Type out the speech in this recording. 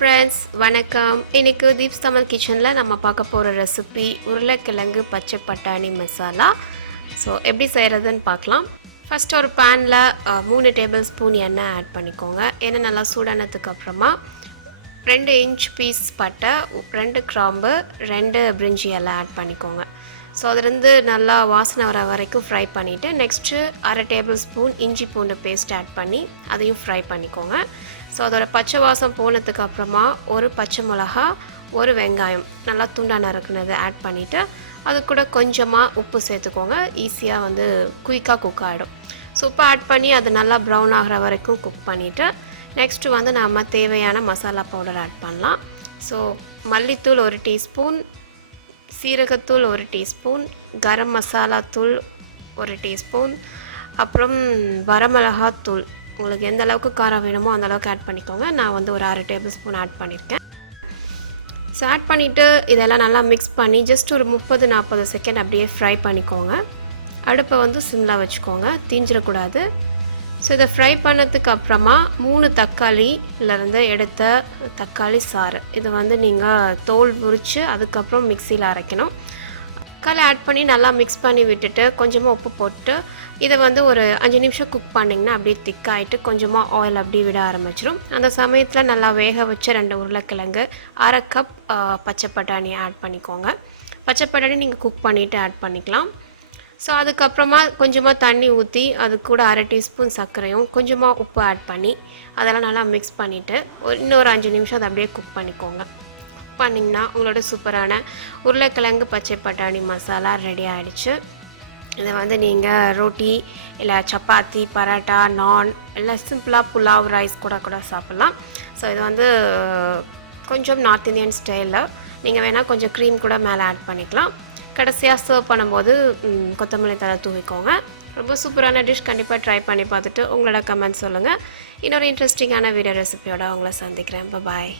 Friends வணக்கம். இன்னைக்கு தீப்ஸ் தமிழ் கிச்சனில் நம்ம பார்க்க போகிற ரெசிபி உருளைக்கிழங்கு பச்சை பட்டாணி மசாலா. ஸோ எப்படி செய்கிறதுன்னு பார்க்கலாம். ஃபஸ்ட் ஒரு பேனில் 3 டேபிள் ஸ்பூன் எண்ணெய் ஆட் பண்ணிக்கோங்க. எண்ணெய் நல்லா சூடானதுக்கு அப்புறமா 2 இன்ச் பீஸ் பட்டை, 2 கிராம்பு, 2 பிரிஞ்சி எல்லாம் ஆட் பண்ணிக்கோங்க. ஸோ அதுலேருந்து நல்லா வாசனை வர வரைக்கும் ஃப்ரை பண்ணிவிட்டு நெக்ஸ்ட்டு 1/2 டேபிள் ஸ்பூன் இஞ்சி பூண்டு பேஸ்ட் ஆட் பண்ணி அதையும் ஃப்ரை பண்ணிக்கோங்க. ஸோ அதோட பச்சை வாசம் போனதுக்கு அப்புறமா ஒரு பச்சை மிளகா, ஒரு வெங்காயம் நல்லா துண்டாக நறுக்குனதை ஆட் பண்ணிவிட்டு அது கூட கொஞ்சமாக உப்பு சேர்த்துக்கோங்க. ஈஸியாக வந்து குயிக்காக குக் ஆகிடும். ஸோ உப்பு ஆட் பண்ணி அது நல்லா ப்ரௌன் ஆகிற வரைக்கும் குக் பண்ணிவிட்டு நெக்ஸ்ட்டு வந்து நம்ம தேவையான மசாலா பவுடர் ஆட் பண்ணலாம். ஸோ மல்லித்தூள் 1 டீஸ்பூன், சீரகத்தூள் 1 டீஸ்பூன், கரம் மசாலா தூள் 1 டீஸ்பூன், அப்புறம் வரமிளகாத்தூள் உங்களுக்கு எந்த அளவுக்கு காரம் வேணுமோ அந்த அளவுக்கு ஆட் பண்ணிக்கோங்க. நான் வந்து ஒரு 1/2 டேபிள் ஸ்பூன் ஆட் பண்ணியிருக்கேன். ஸோ ஆட் பண்ணிவிட்டு இதெல்லாம் நல்லா மிக்ஸ் பண்ணி ஜஸ்ட் ஒரு 30-40 செகண்ட் அப்படியே ஃப்ரை பண்ணிக்கோங்க. அடுப்பை வந்து சிம்மில் வச்சுக்கோங்க, தீஞ்சிடக்கூடாது. ஸோ இதை ஃப்ரை பண்ணதுக்கு அப்புறமா 3 தக்காளியிலேருந்து எடுத்த தக்காளி சாறு இது வந்து நீங்கள் தோல் உரித்து அதுக்கப்புறம் மிக்சியில் அரைக்கணும். தக்காளி ஆட் பண்ணி நல்லா மிக்ஸ் பண்ணி விட்டுட்டு கொஞ்சமாக உப்பு போட்டு இதை வந்து ஒரு 5 நிமிஷம் குக் பண்ணிங்கன்னா அப்படியே திக்காயிட்டு கொஞ்சமாக ஆயில் அப்படியே விட ஆரம்பிச்சிடும். அந்த சமயத்தில் நல்லா வேக வச்ச 2 உருளைக்கிழங்கு, 1/2 கப் பச்சை பட்டாணி ஆட் பண்ணிக்கோங்க. பச்சை பட்டாணி நீங்கள் குக் பண்ணிவிட்டு ஆட் பண்ணிக்கலாம். ஸோ அதுக்கப்புறமா கொஞ்சமாக தண்ணி ஊற்றி அது கூட 1/2 டீஸ்பூன் சர்க்கரையும் கொஞ்சமாக உப்பு ஆட் பண்ணி அதெல்லாம் நல்லா மிக்ஸ் பண்ணிவிட்டு இன்னொரு 5 நிமிஷம் அதை அப்படியே குக் பண்ணிக்கோங்க. குக் பண்ணிங்கன்னா உங்களோட சூப்பரான உருளைக்கிழங்கு பச்சை பட்டாணி மசாலா ரெடி ஆகிடுச்சு. இதை வந்து நீங்கள் ரொட்டி இல்லை சப்பாத்தி, பரோட்டா, நான் இல்லை சிம்பிளாக புலாவ், ரைஸ் கூட சாப்பிட்லாம். ஸோ இது வந்து கொஞ்சம் நார்த் இந்தியன் ஸ்டைலில் நீங்கள் வேணால் கொஞ்சம் க்ரீம் கூட மேலே ஆட் பண்ணிக்கலாம். கடைசியாக சர்வ் பண்ணும்போது கொத்தமல்லி தழை தூவிக்கோங்க. ரொம்ப சூப்பரான டிஷ். கண்டிப்பாக ட்ரை பண்ணி பார்த்துட்டு உங்களோட கமெண்ட் சொல்லுங்கள். இன்னொரு இன்ட்ரெஸ்டிங்கான வீடியோ ரெசிபியோட உங்களை சந்திக்கிறேன். பாய்.